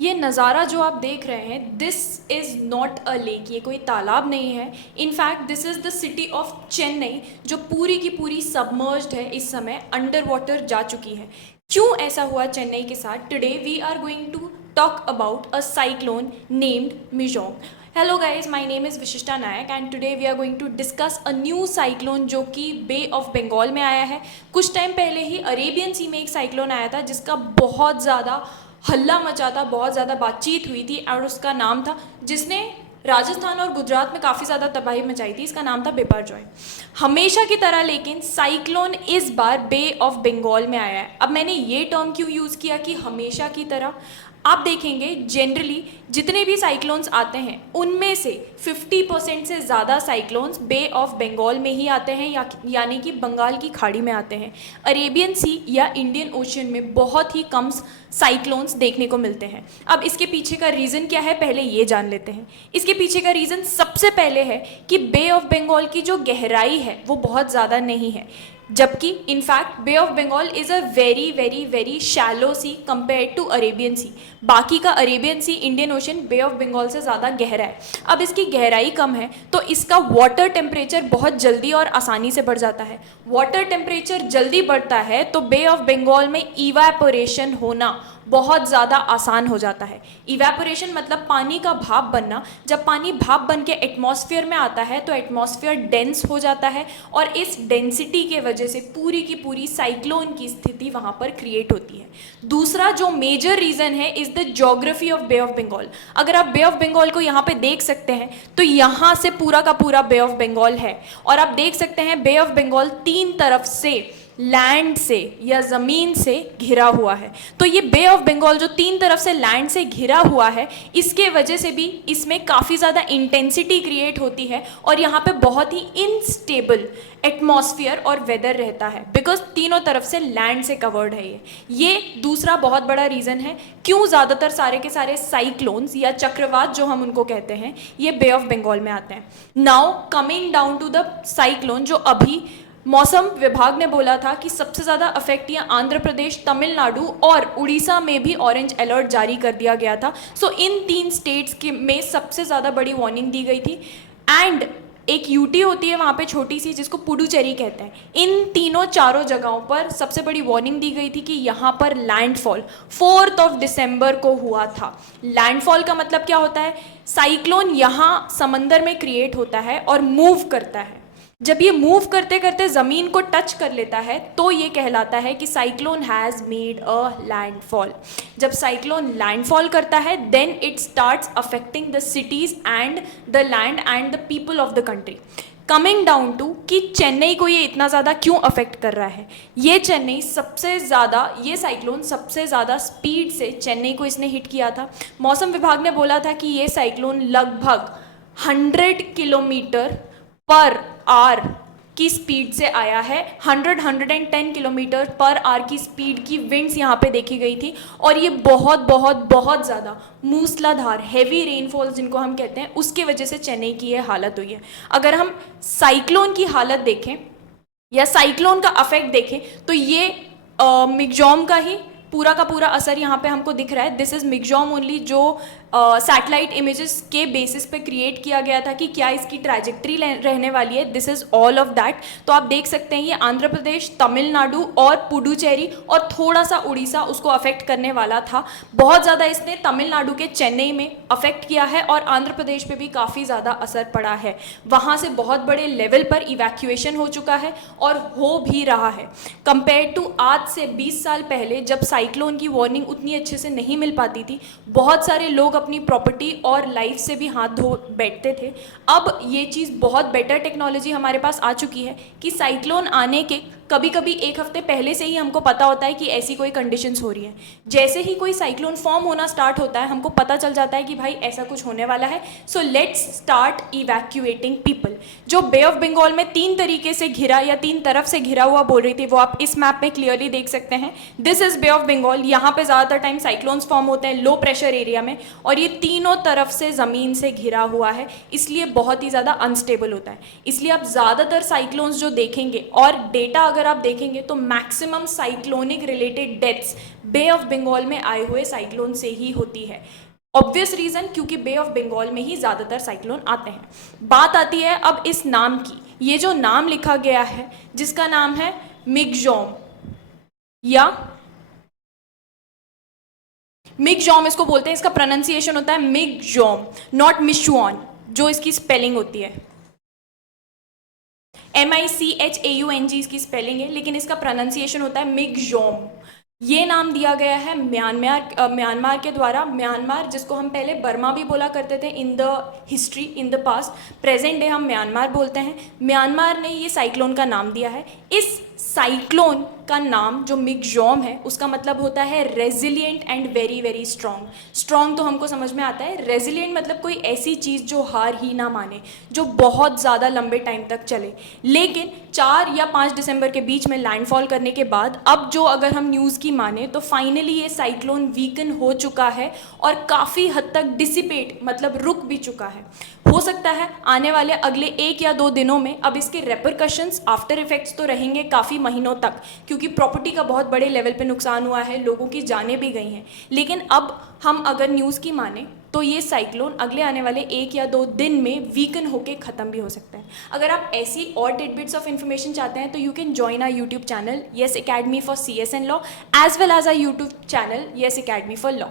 ये नज़ारा जो आप देख रहे हैं, this is not a lake, ये कोई तालाब नहीं है। In fact this is the city of Chennai, जो पूरी की पूरी सबमर्ज्ड है, इस समय अंडर वाटर जा चुकी है। क्यों ऐसा हुआ चेन्नई के साथ? Today we are going to talk about a cyclone named Mijong. Hello guys, my name is Vishishta Nayak and today we are going to discuss a new cyclone जो कि बे ऑफ बंगाल में आया है। कुछ टाइम पहले ही अरेबियन सी में एक cyclone आया था जिसका बहुत ज़्यादा हल्ला मचा था, बहुत ज़्यादा बातचीत हुई थी और उसका नाम था, जिसने राजस्थान और गुजरात में काफ़ी ज़्यादा तबाही मचाई थी, इसका नाम था बिपरजॉय। हमेशा की तरह लेकिन साइक्लोन इस बार बे ऑफ बंगाल में आया है। अब मैंने ये टर्म क्यों यूज़ किया कि हमेशा की तरह? आप देखेंगे जनरली जितने भी साइक्लोन्स आते हैं उनमें से 50% से ज़्यादा साइक्लोन्स बे ऑफ बंगाल में ही आते हैं, यानी कि बंगाल की खाड़ी में आते हैं। अरेबियन सी या इंडियन ओशन में बहुत ही कम साइक्लोन्स देखने को मिलते हैं। अब इसके पीछे का रीज़न क्या है, पहले ये जान लेते हैं। इसके पीछे का रीज़न सबसे पहले है कि बे ऑफ बंगाल की जो गहराई है वो बहुत ज़्यादा नहीं है, जबकि in fact Bay of Bengal is a very very very shallow sea compare to Arabian Sea. बाकी का Arabian Sea, Indian Ocean Bay of Bengal से ज़्यादा गहरा है। अब इसकी गहराई कम है तो इसका वाटर टेम्परेचर बहुत जल्दी और आसानी से बढ़ जाता है। वाटर टेम्परेचर जल्दी बढ़ता है तो बे ऑफ बंगाल में इवेपोरेशन होना बहुत ज़्यादा आसान हो जाता है। इवेपोरेशन मतलब पानी का भाप बनना। जब पानी भाप बन के एटमॉस्फेयर में आता है तो एटमॉस्फेयर डेंस हो जाता है और इस डेंसिटी के वजह से पूरी की पूरी साइक्लोन की स्थिति वहाँ पर क्रिएट होती है। दूसरा जो मेजर रीज़न है is the geography of Bay of Bengal. अगर आप बे ऑफ बंगाल को यहाँ पे देख सकते हैं तो यहाँ से पूरा का पूरा बे ऑफ बंगाल है और आप देख सकते हैं बे ऑफ बंगाल तीन तरफ से लैंड से या ज़मीन से घिरा हुआ है। तो ये बे ऑफ बंगाल जो तीन तरफ से लैंड से घिरा हुआ है, इसके वजह से भी इसमें काफ़ी ज़्यादा इंटेंसिटी क्रिएट होती है और यहाँ पे बहुत ही इनस्टेबल एटमॉस्फेयर और वेदर रहता है, बिकॉज तीनों तरफ से लैंड से कवर्ड है। ये दूसरा बहुत बड़ा रीज़न है क्यों ज़्यादातर सारे के सारे साइक्लोन्स या चक्रवात जो हम उनको कहते हैं ये बे ऑफ बंगाल में आते हैं। Now coming down to the cyclone, जो अभी मौसम विभाग ने बोला था कि सबसे ज़्यादा अफेक्ट या आंध्र प्रदेश, तमिलनाडु और उड़ीसा में भी ऑरेंज अलर्ट जारी कर दिया गया था। सो इन तीन स्टेट्स के में सबसे ज़्यादा बड़ी वार्निंग दी गई थी। एंड एक यूटी होती है वहाँ पे छोटी सी जिसको पुडुचेरी कहते हैं। इन तीनों चारों जगहों पर सबसे बड़ी वार्निंग दी गई थी कि यहाँ पर लैंडफॉल 4 दिसंबर को हुआ था। लैंडफॉल का मतलब क्या होता है? साइक्लोन यहाँ समंदर में क्रिएट होता है और मूव करता है। जब ये मूव करते करते ज़मीन को टच कर लेता है तो ये कहलाता है कि cyclone has made a landfall. जब साइक्लोन लैंडफॉल करता है then it starts affecting the cities and the land and the people of the country. Coming down to कि चेन्नई को ये इतना ज़्यादा क्यों अफेक्ट कर रहा है। ये चेन्नई सबसे ज़्यादा, ये साइक्लोन सबसे ज़्यादा स्पीड से चेन्नई को इसने हिट किया था। मौसम विभाग ने बोला था कि ये साइक्लोन लगभग 100 किलोमीटर पर आवर की स्पीड से आया है। 110 किलोमीटर पर आवर की स्पीड की विंड्स यहाँ पे देखी गई थी और ये बहुत बहुत बहुत ज़्यादा मूसलाधार हैवी रेनफॉल जिनको हम कहते हैं उसके वजह से चेन्नई की ये हालत हुई है। अगर हम साइक्लोन की हालत देखें या साइक्लोन का अफेक्ट देखें तो ये मिगजॉम का ही पूरा का पूरा असर यहाँ पे हमको दिख रहा है। दिस इज़ मिगजॉम ओनली, जो सैटेलाइट इमेजेस के बेसिस पे क्रिएट किया गया था कि क्या इसकी ट्रैजेक्टरी रहने वाली है। This is all of that. तो आप देख सकते हैं ये आंध्र प्रदेश, तमिलनाडु और पुडुचेरी और थोड़ा सा उड़ीसा उसको अफेक्ट करने वाला था। बहुत ज़्यादा इसने तमिलनाडु के चेन्नई में अफेक्ट किया है और आंध्र प्रदेश पे भी काफ़ी ज़्यादा असर पड़ा है। वहाँ से बहुत बड़े लेवल पर इवैक्यूएशन हो चुका है और हो भी रहा है। कंपेयर टू आज से 20 साल पहले जब साइक्लोन की वार्निंग उतनी अच्छे से नहीं मिल पाती थी, बहुत सारे लोग अपनी प्रॉपर्टी और लाइफ से भी हाथ धो बैठते थे। अब ये चीज़ बहुत बेटर टेक्नोलॉजी हमारे पास आ चुकी है कि साइक्लोन आने के कभी कभी एक हफ्ते पहले से ही हमको पता होता है कि ऐसी कोई कंडीशंस हो रही है। जैसे ही कोई साइक्लोन फॉर्म होना स्टार्ट होता है हमको पता चल जाता है कि भाई ऐसा कुछ होने वाला है। So let's start evacuating people. जो बे ऑफ बंगाल में तीन तरीके से घिरा या तीन तरफ से घिरा हुआ बोल रही थी वो आप इस मैप में क्लियरली देख सकते हैं। This is Bay of Bengal. यहाँ पे ज़्यादातर टाइम साइक्लोन्स फॉर्म होते हैं लो प्रेशर एरिया में और ये तीनों तरफ से ज़मीन से घिरा हुआ है, इसलिए बहुत ही ज़्यादा अनस्टेबल होता है। इसलिए आप ज़्यादातर साइक्लोन्स जो देखेंगे और डेटा अगर आप देखेंगे तो maximum cyclonic related deaths Bay of Bengal में आए हुए साइक्लोन से ही होती है। ऑब्वियस रीजन, क्योंकि बे ऑफ बंगाल में ही ज़्यादातर साइक्लोन आते हैं। बात आती है अब इस नाम की। ये जो नाम लिखा गया है जिसका नाम है मिगजॉम या मिगजॉम इसको बोलते हैं, इसका प्रोनाउंसिएशन होता है मिगजॉम, नॉट मिशुआन जो इसकी स्पेलिंग होती है। MICHAUNG इसकी स्पेलिंग है, लेकिन इसका प्रोनाउंसिएशन होता है मिगजॉम। ये नाम दिया गया है म्यांमार के द्वारा। म्यांमार जिसको हम पहले बर्मा भी बोला करते थे in the history, in the past, present day हम म्यांमार बोलते हैं। म्यांमार ने ये साइक्लोन का नाम दिया है। इस साइक्लोन का नाम जो मिगजॉम है उसका मतलब होता है resilient and very very strong. Strong तो हमको समझ में आता है, रेजिलिएंट मतलब कोई ऐसी चीज़ जो हार ही ना माने, जो बहुत ज़्यादा लंबे टाइम तक चले। लेकिन 4 या 5 दिसंबर के बीच में लैंडफॉल करने के बाद अब जो अगर हम न्यूज़ की माने तो फाइनली ये साइक्लोन वीकन हो चुका है और काफ़ी हद तक डिसिपेट मतलब रुक भी चुका है। हो सकता है आने वाले अगले 1 या 2 दिनों में अब इसके रेपरकशंस, आफ्टर इफेक्ट्स तो रहेंगे काफ़ी महीनों तक, क्योंकि प्रॉपर्टी का बहुत बड़े लेवल पे नुकसान हुआ है, लोगों की जानें भी गई हैं। लेकिन अब हम अगर न्यूज़ की माने तो ये साइक्लोन अगले आने वाले 1 या 2 दिन में वीकन होके ख़त्म भी हो सकता है। अगर आप ऐसी और टिडबिट्स ऑफ इन्फॉर्मेशन चाहते हैं तो you can join our YouTube channel Yes Academy for CS and law, as well as our YouTube channel Yes Academy for law.